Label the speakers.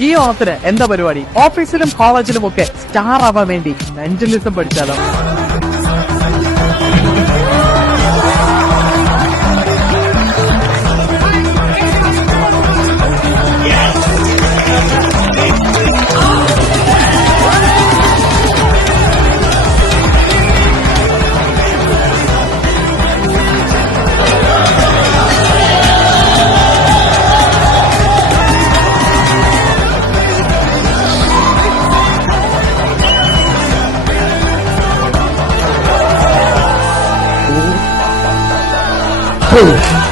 Speaker 1: ഈ ഓണത്തിന് എന്താ പരിപാടി? ഓഫീസിലും കോളേജിലും ഒക്കെ സ്റ്റാർ ആവാൻ വേണ്ടി മെന്റലിസം പഠിച്ചാലോ?
Speaker 2: Oh.